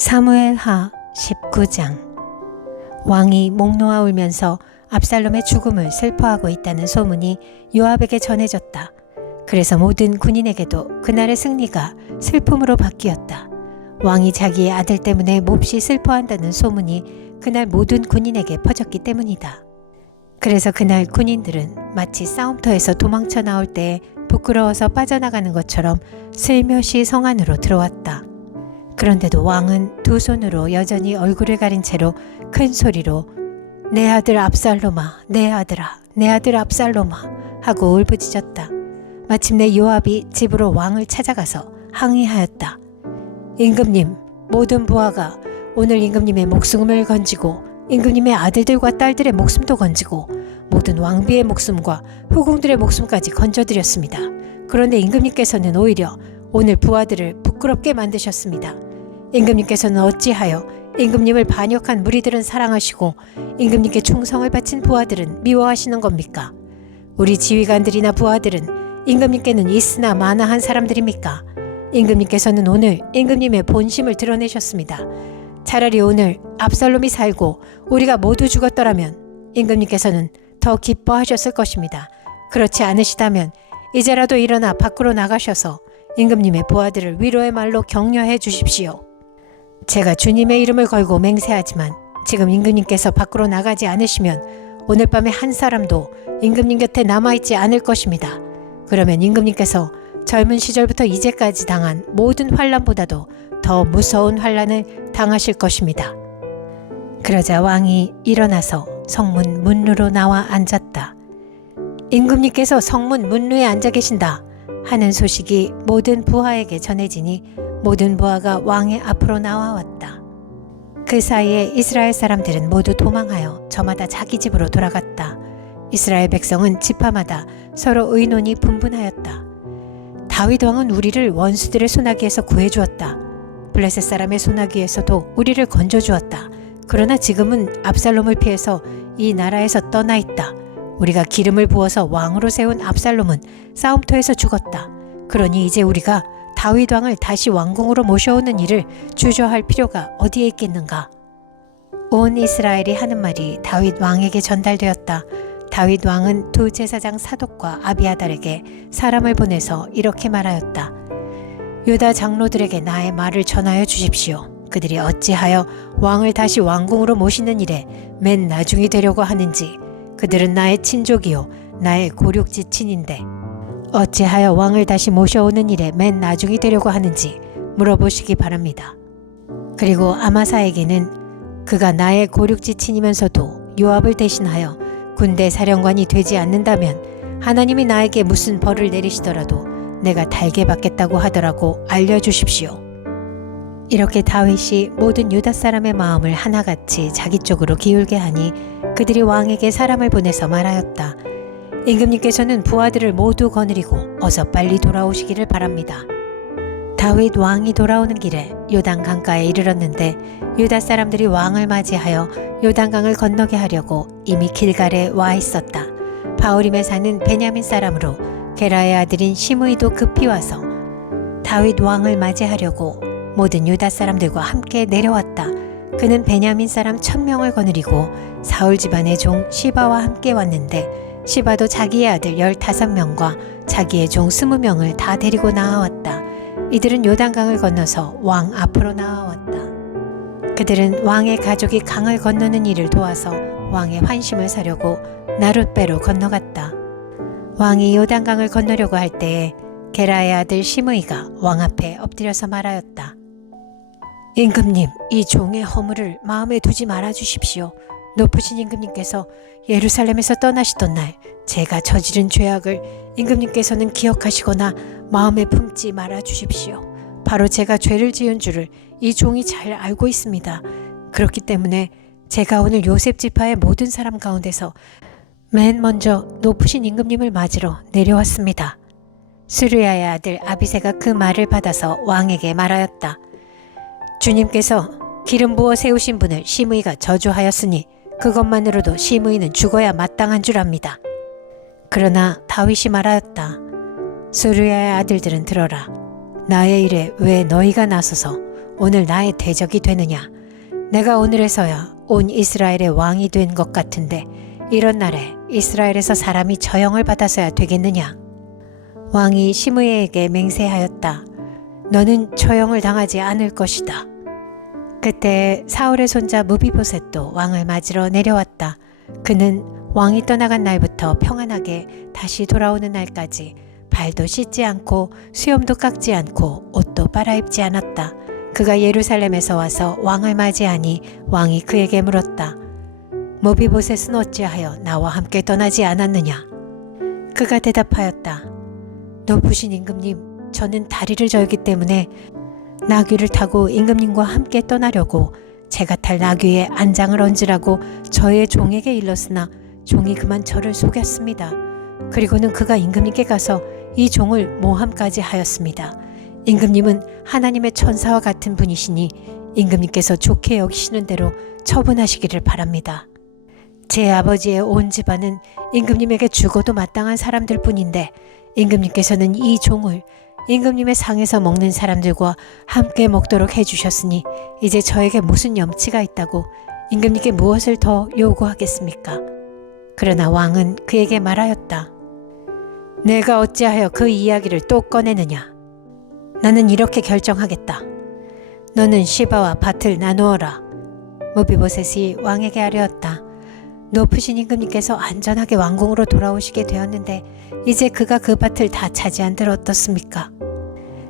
사무엘하 19장. 왕이 목 놓아 울면서 압살롬의 죽음을 슬퍼하고 있다는 소문이 요압에게 전해졌다. 그래서 모든 군인에게도 그날의 승리가 슬픔으로 바뀌었다. 왕이 자기의 아들 때문에 몹시 슬퍼한다는 소문이 그날 모든 군인에게 퍼졌기 때문이다. 그래서 그날 군인들은 마치 싸움터에서 도망쳐 나올 때 부끄러워서 빠져나가는 것처럼 슬며시 성 안으로 들어왔다. 그런데도 왕은 두 손으로 여전히 얼굴을 가린 채로 큰 소리로 내 아들 압살롬아, 내 아들아, 내 아들 압살롬아 하고 울부짖었다. 마침내 요압이 집으로 왕을 찾아가서 항의하였다. 임금님, 모든 부하가 오늘 임금님의 목숨을 건지고 임금님의 아들들과 딸들의 목숨도 건지고 모든 왕비의 목숨과 후궁들의 목숨까지 건져드렸습니다. 그런데 임금님께서는 오히려 오늘 부하들을 부끄럽게 만드셨습니다. 임금님께서는 어찌하여 임금님을 반역한 무리들은 사랑하시고 임금님께 충성을 바친 부하들은 미워하시는 겁니까? 우리 지휘관들이나 부하들은 임금님께는 있으나 마나한 사람들입니까? 임금님께서는 오늘 임금님의 본심을 드러내셨습니다. 차라리 오늘 압살롬이 살고 우리가 모두 죽었더라면 임금님께서는 더 기뻐하셨을 것입니다. 그렇지 않으시다면 이제라도 일어나 밖으로 나가셔서 임금님의 부하들을 위로의 말로 격려해 주십시오. 제가 주님의 이름을 걸고 맹세하지만 지금 임금님께서 밖으로 나가지 않으시면 오늘 밤에 한 사람도 임금님 곁에 남아있지 않을 것입니다. 그러면 임금님께서 젊은 시절부터 이제까지 당한 모든 환난보다도 더 무서운 환난을 당하실 것입니다. 그러자 왕이 일어나서 성문 문루로 나와 앉았다. 임금님께서 성문 문루에 앉아 계신다 하는 소식이 모든 부하에게 전해지니 모든 부하가 왕의 앞으로 나와왔다. 그 사이에 이스라엘 사람들은 모두 도망하여 저마다 자기 집으로 돌아갔다. 이스라엘 백성은 지파마다 서로 의논이 분분하였다. 다윗 왕은 우리를 원수들의 소나기에서 구해주었다. 블레셋 사람의 소나기에서도 우리를 건져주었다. 그러나 지금은 압살롬을 피해서 이 나라에서 떠나 있다. 우리가 기름을 부어서 왕으로 세운 압살롬은 싸움터에서 죽었다. 그러니 이제 우리가 다윗 왕을 다시 왕궁으로 모셔오는 일을 주저할 필요가 어디에 있겠는가? 온 이스라엘이 하는 말이 다윗 왕에게 전달되었다. 다윗 왕은 두 제사장 사독과 아비아달에게 사람을 보내서 이렇게 말하였다. 유다 장로들에게 나의 말을 전하여 주십시오. 그들이 어찌하여 왕을 다시 왕궁으로 모시는 일에 맨 나중이 되려고 하는지. 그들은 나의 친족이요 나의 고륙지친인데 어찌하여 왕을 다시 모셔오는 일에 맨 나중이 되려고 하는지 물어보시기 바랍니다. 그리고 아마사에게는 그가 나의 고륙지친이면서도 요압을 대신하여 군대 사령관이 되지 않는다면 하나님이 나에게 무슨 벌을 내리시더라도 내가 달게 받겠다고 하더라고 알려주십시오. 이렇게 다윗이 모든 유다 사람의 마음을 하나같이 자기 쪽으로 기울게 하니 그들이 왕에게 사람을 보내서 말하였다. 임금님께서는 부하들을 모두 거느리고 어서 빨리 돌아오시기를 바랍니다. 다윗 왕이 돌아오는 길에 요단 강가에 이르렀는데 유다 사람들이 왕을 맞이하여 요단강을 건너게 하려고 이미 길갈에 와 있었다. 바후림에 사는 베냐민 사람으로 게라의 아들인 시므이도 급히 와서 다윗 왕을 맞이하려고 모든 유다 사람들과 함께 내려왔다. 그는 베냐민 사람 1000명을 거느리고 사울 집안의 종 시바와 함께 왔는데 시바도 자기의 아들 15명과 자기의 종 20명을 다 데리고 나아왔다. 이들은 요단강을 건너서 왕 앞으로 나아왔다. 그들은 왕의 가족이 강을 건너는 일을 도와서 왕의 환심을 사려고 나룻배로 건너갔다. 왕이 요단강을 건너려고 할 때에 게라의 아들 시므이가 왕 앞에 엎드려서 말하였다. 임금님, 이 종의 허물을 마음에 두지 말아 주십시오. 높으신 임금님께서 예루살렘에서 떠나시던 날 제가 저지른 죄악을 임금님께서는 기억하시거나 마음에 품지 말아 주십시오. 바로 제가 죄를 지은 줄을 이 종이 잘 알고 있습니다. 그렇기 때문에 제가 오늘 요셉 지파의 모든 사람 가운데서 맨 먼저 높으신 임금님을 맞으러 내려왔습니다. 스루야의 아들 아비새가 그 말을 받아서 왕에게 말하였다. 주님께서 기름 부어 세우신 분을 시므이가 저주하였으니 그것만으로도 시므이는 죽어야 마땅한 줄 압니다. 그러나 다윗이 말하였다. 스루야의 아들들은 들어라. 나의 일에 왜 너희가 나서서 오늘 나의 대적이 되느냐? 내가 오늘에서야 온 이스라엘의 왕이 된 것 같은데 이런 날에 이스라엘에서 사람이 저영을 받아서야 되겠느냐? 왕이 시므에게 맹세하였다. 너는 처형을 당하지 않을 것이다. 그때 사울의 손자 무비보셋도 왕을 맞으러 내려왔다. 그는 왕이 떠나간 날부터 평안하게 다시 돌아오는 날까지 발도 씻지 않고 수염도 깎지 않고 옷도 빨아입지 않았다. 그가 예루살렘에서 와서 왕을 맞이하니 왕이 그에게 물었다. 무비보셋은 어찌하여 나와 함께 떠나지 않았느냐? 그가 대답하였다. 높으신 임금님, 저는 다리를 절기 때문에 나귀를 타고 임금님과 함께 떠나려고 제가 탈 나귀에 안장을 얹으라고 저의 종에게 일렀으나 종이 그만 저를 속였습니다. 그리고는 그가 임금님께 가서 이 종을 모함까지 하였습니다. 임금님은 하나님의 천사와 같은 분이시니 임금님께서 좋게 여기시는 대로 처분하시기를 바랍니다. 제 아버지의 온 집안은 임금님에게 죽어도 마땅한 사람들 뿐인데 임금님께서는 이 종을 임금님의 상에서 먹는 사람들과 함께 먹도록 해주셨으니 이제 저에게 무슨 염치가 있다고 임금님께 무엇을 더 요구하겠습니까? 그러나 왕은 그에게 말하였다. 내가 어찌하여 그 이야기를 또 꺼내느냐? 나는 이렇게 결정하겠다. 너는 시바와 밭을 나누어라. 무비보셋이 왕에게 아뢰었다. 높으신 임금님께서 안전하게 왕궁으로 돌아오시게 되었는데 이제 그가 그 밭을 다 차지한들 어떻습니까?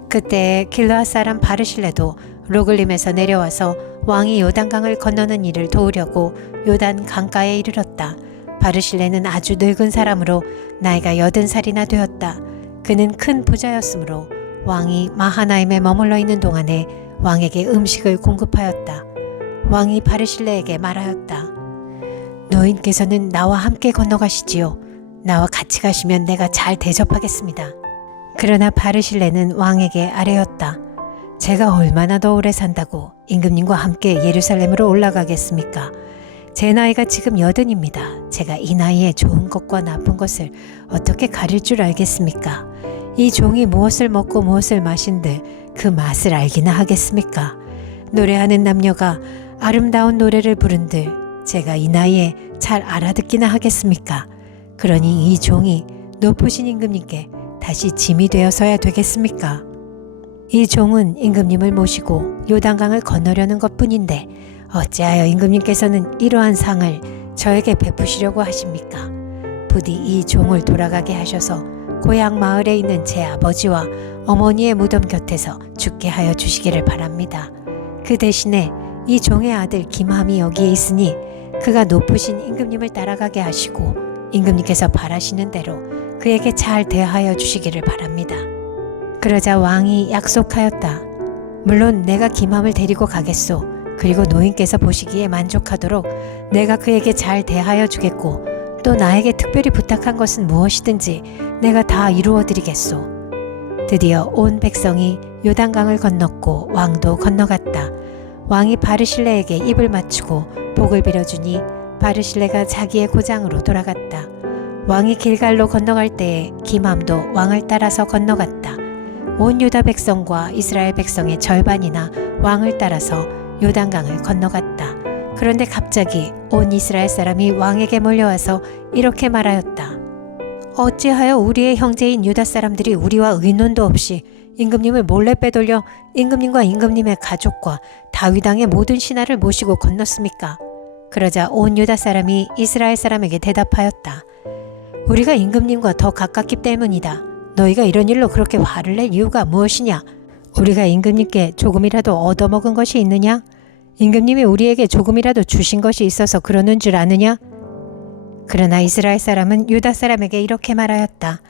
그때 길르앗 사람 바르실레도 로글림에서 내려와서 왕이 요단강을 건너는 일을 도우려고 요단 강가에 이르렀다. 바르실레는 아주 늙은 사람으로 나이가 80살이나 되었다. 그는 큰 부자였으므로 왕이 마하나임에 머물러 있는 동안에 왕에게 음식을 공급하였다. 왕이 바르실레에게 말하였다. 노인께서는 나와 함께 건너가시지요. 나와 같이 가시면 내가 잘 대접하겠습니다. 그러나 바르실레는 왕에게 아뢰었다. 제가 얼마나 더 오래 산다고 임금님과 함께 예루살렘으로 올라가겠습니까? 제 나이가 지금 80입니다. 제가 이 나이에 좋은 것과 나쁜 것을 어떻게 가릴 줄 알겠습니까? 이 종이 무엇을 먹고 무엇을 마신들 그 맛을 알기나 하겠습니까? 노래하는 남녀가 아름다운 노래를 부른들 제가 이 나이에 잘 알아듣기나 하겠습니까? 그러니 이 종이 높으신 임금님께 다시 짐이 되어서야 되겠습니까? 이 종은 임금님을 모시고 요단강을 건너려는 것뿐인데 어찌하여 임금님께서는 이러한 상을 저에게 베푸시려고 하십니까? 부디 이 종을 돌아가게 하셔서 고향 마을에 있는 제 아버지와 어머니의 무덤 곁에서 죽게 하여 주시기를 바랍니다. 그 대신에 이 종의 아들 김함이 여기에 있으니 그가 높으신 임금님을 따라가게 하시고 임금님께서 바라시는 대로 그에게 잘 대하여 주시기를 바랍니다. 그러자 왕이 약속하였다. 물론 내가 김함을 데리고 가겠소. 그리고 노인께서 보시기에 만족하도록 내가 그에게 잘 대하여 주겠고 또 나에게 특별히 부탁한 것은 무엇이든지 내가 다 이루어 드리겠소. 드디어 온 백성이 요단강을 건넜고 왕도 건너갔다. 왕이 바르실레에게 입을 맞추고 복을 빌어주니 바르실레가 자기의 고장으로 돌아갔다. 왕이 길갈로 건너갈 때에 김함도 왕을 따라서 건너갔다. 온 유다 백성과 이스라엘 백성의 절반이나 왕을 따라서 요단강을 건너갔다. 그런데 갑자기 온 이스라엘 사람이 왕에게 몰려와서 이렇게 말하였다. 어찌하여 우리의 형제인 유다 사람들이 우리와 의논도 없이 임금님을 몰래 빼돌려 임금님과 임금님의 가족과 다윗 왕의 모든 신하를 모시고 건넜습니까? 그러자 온 유다 사람이 이스라엘 사람에게 대답하였다. 우리가 임금님과 더 가깝기 때문이다. 너희가 이런 일로 그렇게 화를 낼 이유가 무엇이냐? 우리가 임금님께 조금이라도 얻어먹은 것이 있느냐? 임금님이 우리에게 조금이라도 주신 것이 있어서 그러는 줄 아느냐? 그러나 이스라엘 사람은 유다 사람에게 이렇게 말하였다.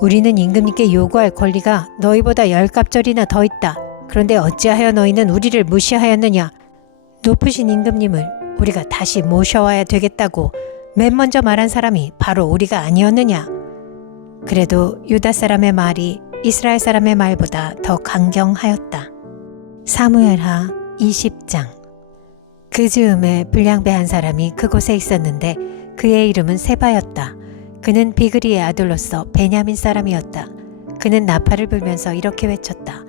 우리는 임금님께 요구할 권리가 너희보다 10갑절이나 더 있다. 그런데 어찌하여 너희는 우리를 무시하였느냐? 높으신 임금님을 우리가 다시 모셔와야 되겠다고 맨 먼저 말한 사람이 바로 우리가 아니었느냐? 그래도 유다 사람의 말이 이스라엘 사람의 말보다 더 강경하였다. 사무엘하 20장. 그 즈음에 불량배 한 사람이 그곳에 있었는데 그의 이름은 세바였다. 그는 비그리의 아들로서 베냐민 사람이었다. 그는 나팔을 불면서 이렇게 외쳤다.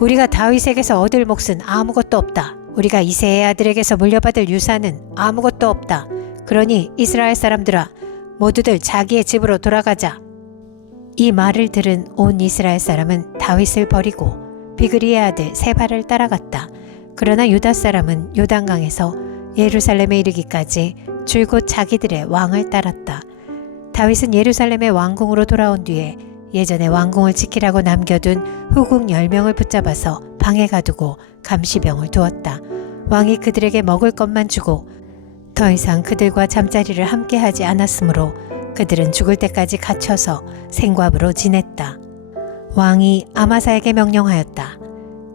우리가 다윗에게서 얻을 몫은 아무것도 없다. 우리가 이새의 아들에게서 물려받을 유산은 아무것도 없다. 그러니 이스라엘 사람들아, 모두들 자기의 집으로 돌아가자. 이 말을 들은 온 이스라엘 사람은 다윗을 버리고 비그리의 아들 세바를 따라갔다. 그러나 유다 사람은 요단강에서 예루살렘에 이르기까지 줄곧 자기들의 왕을 따랐다. 다윗은 예루살렘의 왕궁으로 돌아온 뒤에 예전에 왕궁을 지키라고 남겨둔 후궁 10명을 붙잡아서 방에 가두고 감시병을 두었다. 왕이 그들에게 먹을 것만 주고 더 이상 그들과 잠자리를 함께 하지 않았으므로 그들은 죽을 때까지 갇혀서 생과부로 지냈다. 왕이 아마사에게 명령하였다.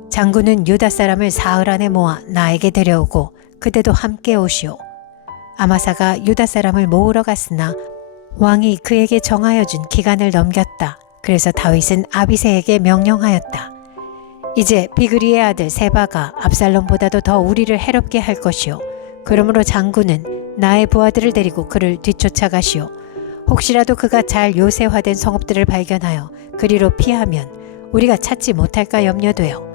장군은 유다 사람을 사흘 안에 모아 나에게 데려오고 그대도 함께 오시오. 아마사가 유다 사람을 모으러 갔으나 왕이 그에게 정하여 준 기간을 넘겼다. 그래서 다윗은 아비새에게 명령하였다. 이제 비그리의 아들 세바가 압살롬보다도 더 우리를 해롭게 할 것이오. 그러므로 장군은 나의 부하들을 데리고 그를 뒤쫓아가시오. 혹시라도 그가 잘 요새화된 성읍들을 발견하여 그리로 피하면 우리가 찾지 못할까 염려되어.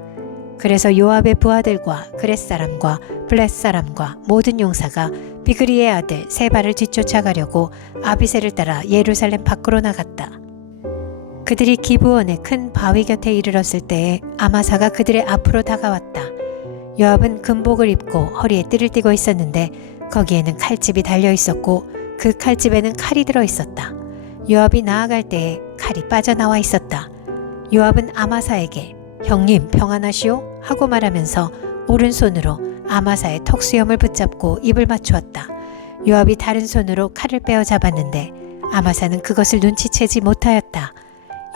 그래서 요압의 부하들과 그렛 사람과 블렛 사람과 모든 용사가 비그리의 아들 세바를 뒤쫓아가려고 아비새를 따라 예루살렘 밖으로 나갔다. 그들이 기브온의 큰 바위 곁에 이르렀을 때에 아마사가 그들의 앞으로 다가왔다. 요압은 금복을 입고 허리에 띠를 띠고 있었는데 거기에는 칼집이 달려 있었고 그 칼집에는 칼이 들어 있었다. 요압이 나아갈 때에 칼이 빠져나와 있었다. 요압은 아마사에게 형님 평안하시오? 하고 말하면서 오른손으로 아마사의 턱수염을 붙잡고 입을 맞추었다. 요압이 다른 손으로 칼을 빼어 잡았는데 아마사는 그것을 눈치채지 못하였다.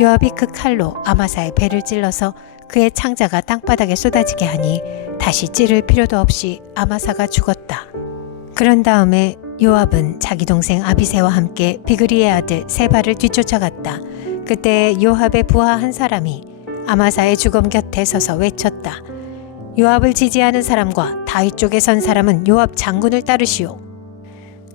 요압이 그 칼로 아마사의 배를 찔러서 그의 창자가 땅바닥에 쏟아지게 하니 다시 찌를 필요도 없이 아마사가 죽었다. 그런 다음에 요압은 자기 동생 아비새와 함께 비그리의 아들 세바를 뒤쫓아갔다. 그때 요압의 부하 한 사람이 아마사의 주검 곁에 서서 외쳤다. 요압을 지지하는 사람과 다윗 쪽에 선 사람은 요압 장군을 따르시오.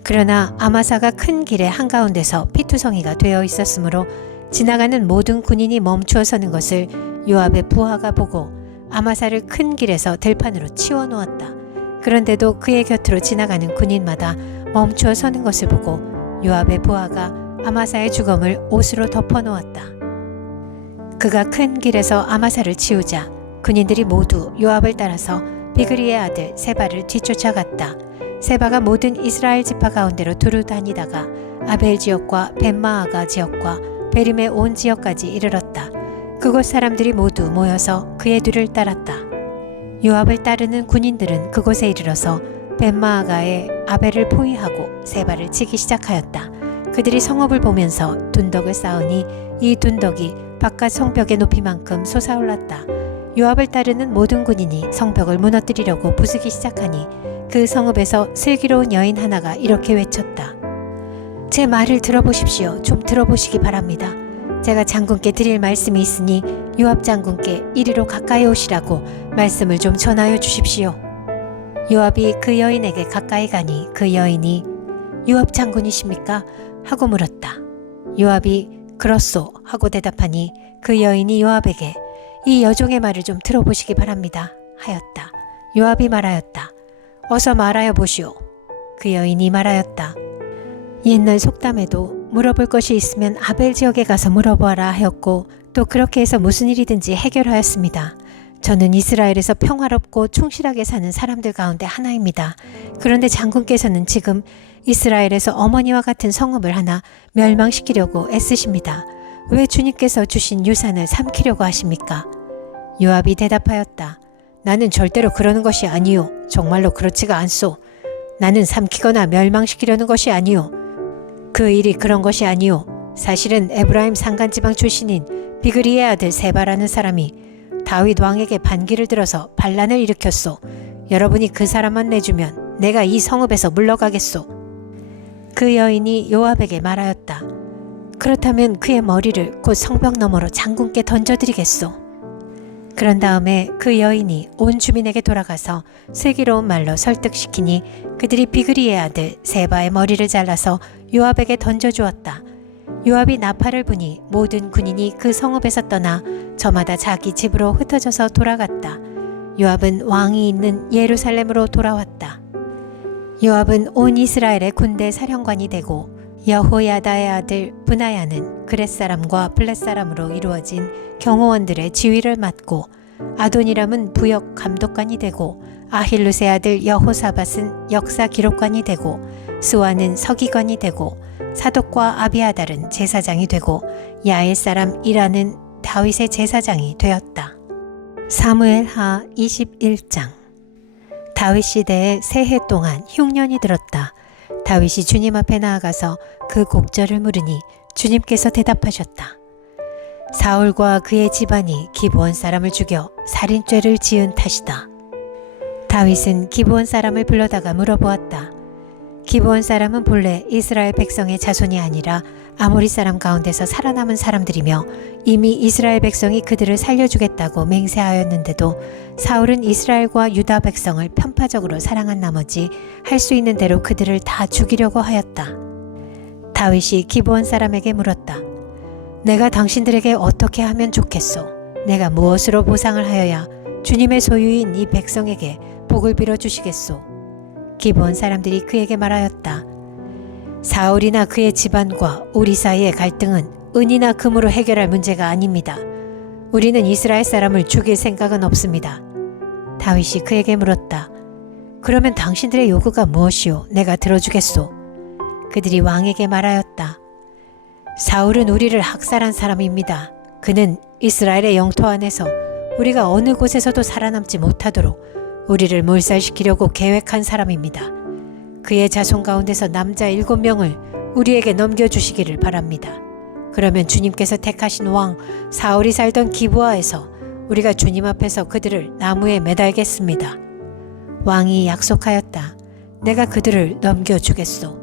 그러나 아마사가 큰 길의 한가운데서 피투성이가 되어 있었으므로 지나가는 모든 군인이 멈추어 서는 것을 요압의 부하가 보고 아마사를 큰 길에서 들판으로 치워 놓았다. 그런데도 그의 곁으로 지나가는 군인마다 멈추어 서는 것을 보고 요압의 부하가 아마사의 주검을 옷으로 덮어 놓았다. 그가 큰 길에서 아마사를 치우자 군인들이 모두 요압을 따라서 비그리의 아들 세바를 뒤쫓아갔다. 세바가 모든 이스라엘 지파 가운데로 두루 다니다가 아벨 지역과 벳마아가 지역과 베림의 온 지역까지 이르렀다. 그곳 사람들이 모두 모여서 그의 뒤를 따랐다. 요압을 따르는 군인들은 그곳에 이르러서 벳마아가의 아벨을 포위하고 세바를 치기 시작하였다. 그들이 성읍을 보면서 둔덕을 쌓으니 이 둔덕이 바깥 성벽의 높이만큼 솟아올랐다. 요압을 따르는 모든 군인이 성벽을 무너뜨리려고 부수기 시작하니 그 성읍에서 슬기로운 여인 하나가 이렇게 외쳤다. 제 말을 들어보십시오. 좀 들어보시기 바랍니다. 제가 장군께 드릴 말씀이 있으니 요압 장군께 이리로 가까이 오시라고 말씀을 좀 전하여 주십시오. 요압이 그 여인에게 가까이 가니 그 여인이 요압 장군이십니까? 하고 물었다. 요압이 그렇소 하고 대답하니 그 여인이 요압에게 이 여종의 말을 좀 들어보시기 바랍니다 하였다. 요압이 말하였다. 어서 말하여 보시오. 그 여인이 말하였다. 옛날 속담에도 물어볼 것이 있으면 아벨 지역에 가서 물어보아라 하였고 또 그렇게 해서 무슨 일이든지 해결하였습니다. 저는 이스라엘에서 평화롭고 충실하게 사는 사람들 가운데 하나입니다. 그런데 장군께서는 지금 이스라엘에서 어머니와 같은 성읍을 하나 멸망시키려고 애쓰십니다. 왜 주님께서 주신 유산을 삼키려고 하십니까? 요압이 대답하였다. 나는 절대로 그러는 것이 아니요. 정말로 그렇지가 않소. 나는 삼키거나 멸망시키려는 것이 아니요. 그 일이 그런 것이 아니요. 사실은 에브라임 산간지방 출신인 비그리의 아들 세바라는 사람이 다윗 왕에게 반기를 들어서 반란을 일으켰소. 여러분이 그 사람만 내주면 내가 이 성읍에서 물러가겠소. 그 여인이 요압에게 말하였다. 그렇다면 그의 머리를 곧 성벽 너머로 장군께 던져드리겠소. 그런 다음에 그 여인이 온 주민에게 돌아가서 슬기로운 말로 설득시키니 그들이 비그리의 아들 세바의 머리를 잘라서 요압에게 던져주었다. 요압이 나팔을 부니 모든 군인이 그 성읍에서 떠나 저마다 자기 집으로 흩어져서 돌아갔다. 요압은 왕이 있는 예루살렘으로 돌아왔다. 요압은 온 이스라엘의 군대 사령관이 되고 여호야다의 아들 브나야는 그렛 사람과 블렛 사람으로 이루어진 경호원들의 지휘를 맡고 아도니람은 부역 감독관이 되고 아힐루세 아들 여호사밧은 역사 기록관이 되고 스와는 서기관이 되고 사독과 아비아달은 제사장이 되고 야엘 사람 이라는 다윗의 제사장이 되었다. 사무엘하 21장. 다윗 시대에 세 해 동안 흉년이 들었다. 다윗이 주님 앞에 나아가서 그 곡절을 물으니 주님께서 대답하셨다. 사울과 그의 집안이 기브온 사람을 죽여 살인죄를 지은 탓이다. 다윗은 기브온 사람을 불러다가 물어보았다. 기브온 사람은 본래 이스라엘 백성의 자손이 아니라 아모리 사람 가운데서 살아남은 사람들이며 이미 이스라엘 백성이 그들을 살려주겠다고 맹세하였는데도 사울은 이스라엘과 유다 백성을 편파적으로 사랑한 나머지 할 수 있는 대로 그들을 다 죽이려고 하였다. 다윗이 기브온 사람에게 물었다. 내가 당신들에게 어떻게 하면 좋겠소? 내가 무엇으로 보상을 하여야 주님의 소유인 이 백성에게 복을 빌어주시겠소? 기브온 사람들이 그에게 말하였다. 사울이나 그의 집안과 우리 사이의 갈등은 은이나 금으로 해결할 문제가 아닙니다. 우리는 이스라엘 사람을 죽일 생각은 없습니다. 다윗이 그에게 물었다. 그러면 당신들의 요구가 무엇이오? 내가 들어주겠소. 그들이 왕에게 말하였다. 사울은 우리를 학살한 사람입니다. 그는 이스라엘의 영토 안에서 우리가 어느 곳에서도 살아남지 못하도록 우리를 몰살시키려고 계획한 사람입니다. 그의 자손 가운데서 남자 7명을 우리에게 넘겨주시기를 바랍니다. 그러면 주님께서 택하신 왕 사울이 살던 기브아에서 우리가 주님 앞에서 그들을 나무에 매달겠습니다. 왕이 약속하였다. 내가 그들을 넘겨주겠소.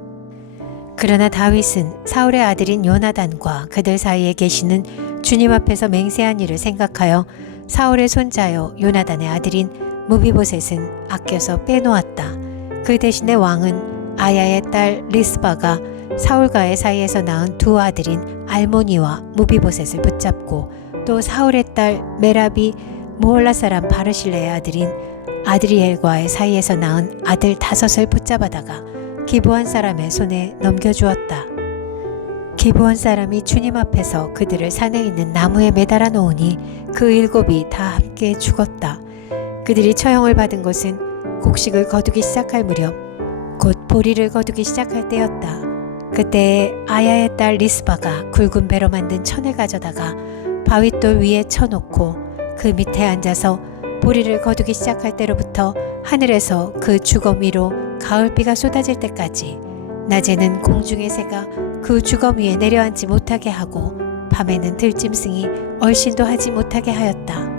그러나 다윗은 사울의 아들인 요나단과 그들 사이에 계시는 주님 앞에서 맹세한 일을 생각하여 사울의 손자요 요나단의 아들인 무비보셋은 아껴서 빼놓았다. 그 대신에 왕은 아야의 딸 리스바가 사울과의 사이에서 낳은 두 아들인 알모니와 무비보셋을 붙잡고 또 사울의 딸 메라비 모홀라 사람 바르실레의 아들인 아드리엘과의 사이에서 낳은 아들 5을 붙잡아다가 기브온 사람의 손에 넘겨주었다. 기브온 사람이 주님 앞에서 그들을 산에 있는 나무에 매달아 놓으니 그 7이 다 함께 죽었다. 그들이 처형을 받은 것은 곡식을 거두기 시작할 무렵 곧 보리를 거두기 시작할 때였다. 그때에 아야의 딸 리스바가 굵은 배로 만든 천을 가져다가 바윗돌 위에 쳐놓고 그 밑에 앉아서 보리를 거두기 시작할 때로부터 하늘에서 그 주검 위로 가을비가 쏟아질 때까지 낮에는 공중의 새가 그 주검 위에 내려앉지 못하게 하고 밤에는 들짐승이 얼씬도 하지 못하게 하였다.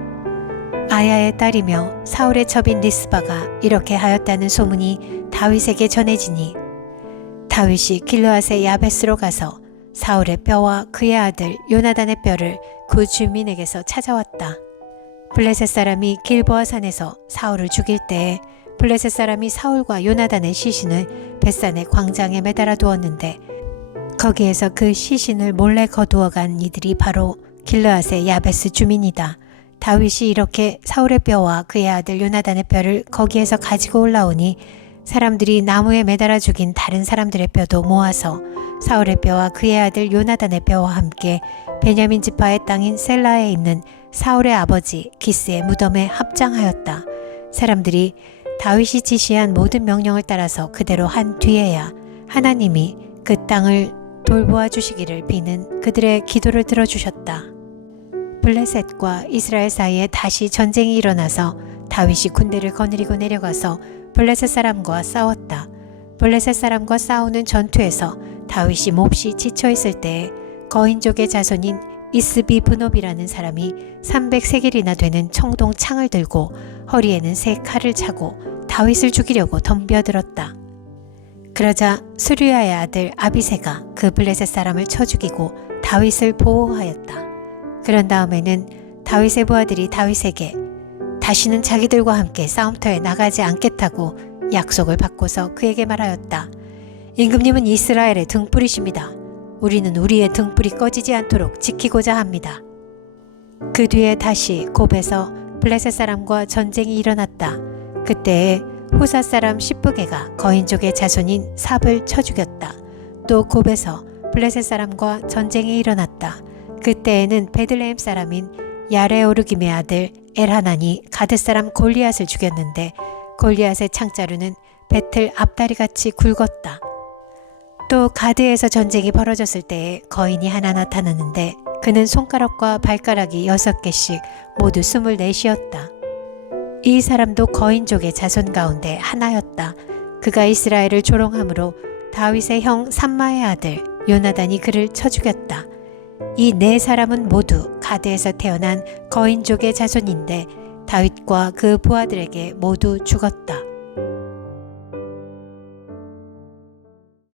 아야의 딸이며 사울의 첩인 리스바가 이렇게 하였다는 소문이 다윗에게 전해지니 다윗이 길르앗의 야베스로 가서 사울의 뼈와 그의 아들 요나단의 뼈를 그 주민에게서 찾아왔다. 블레셋 사람이 길보아 산에서 사울을 죽일 때에 블레셋 사람이 사울과 요나단의 시신을 벳산의 광장에 매달아 두었는데 거기에서 그 시신을 몰래 거두어 간 이들이 바로 길르앗의 야베스 주민이다. 다윗이 이렇게 사울의 뼈와 그의 아들 요나단의 뼈를 거기에서 가지고 올라오니 사람들이 나무에 매달아 죽인 다른 사람들의 뼈도 모아서 사울의 뼈와 그의 아들 요나단의 뼈와 함께 베냐민 지파의 땅인 셀라에 있는 사울의 아버지 기스의 무덤에 합장하였다. 사람들이 다윗이 지시한 모든 명령을 따라서 그대로 한 뒤에야 하나님이 그 땅을 돌보아 주시기를 비는 그들의 기도를 들어주셨다. 블레셋과 이스라엘 사이에 다시 전쟁이 일어나서 다윗이 군대를 거느리고 내려가서 블레셋 사람과 싸웠다. 블레셋 사람과 싸우는 전투에서 다윗이 몹시 지쳐있을 때에 거인족의 자손인 이스비 브노비라는 사람이 300세겔이나 되는 청동 창을 들고 허리에는 3칼을 차고 다윗을 죽이려고 덤벼들었다. 그러자 수르야의 아들 아비새가 그 블레셋 사람을 쳐 죽이고 다윗을 보호하였다. 그런 다음에는 다윗의 부하들이 다윗에게 다시는 자기들과 함께 싸움터에 나가지 않겠다고 약속을 받고서 그에게 말하였다. 임금님은 이스라엘의 등불이십니다. 우리는 우리의 등불이 꺼지지 않도록 지키고자 합니다. 그 뒤에 다시 곱에서 블레셋 사람과 전쟁이 일어났다. 그때에 후사 사람 시브게가 거인족의 자손인 삽을 쳐 죽였다. 또 곱에서 블레셋 사람과 전쟁이 일어났다. 그때에는 베들레헴 사람인 야레오르김의 아들 엘하난이 가드 사람 골리앗을 죽였는데 골리앗의 창자루는 배틀 앞다리같이 굵었다. 또 가드에서 전쟁이 벌어졌을 때에 거인이 하나 나타났는데 그는 손가락과 발가락이 6개씩 모두 24이었다. 이 사람도 거인족의 자손 가운데 하나였다. 그가 이스라엘을 조롱함으로 다윗의 형 삼마의 아들 요나단이 그를 쳐 죽였다. 이 네 사람은 모두 가드에서 태어난 거인족의 자손인데 다윗과 그 부하들에게 모두 죽었다.